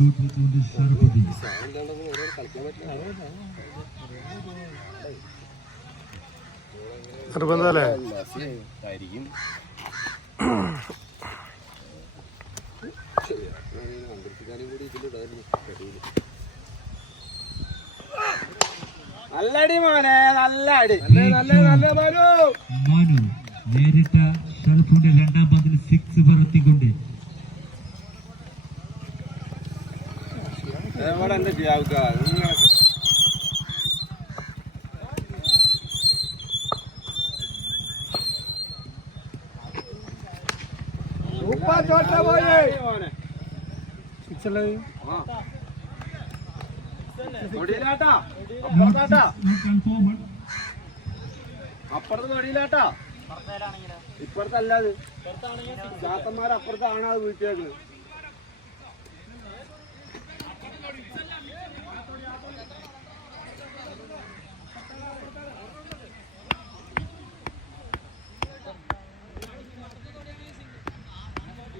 വെച്ചുകൊണ്ട് ഷറഫുദ്ദീൻ. നിർബന്ധല്ലേ? നല്ലടി മോനെ, നല്ല അടി. മനു നേരിട്ട ഷറഫുവിന്റെ രണ്ടാം പന്തിൽ 6 പറത്തിക്കൊണ്ട് എവിടെ എന്റെ ജിയാവുക അപ്പുറത്ത് തൊടിയിലാട്ടാ, ഇപ്പുറത്തല്ലാത് ചാത്തന്മാർ അപ്പുറത്താണ് അത് വീട്ടിലേക്ക്.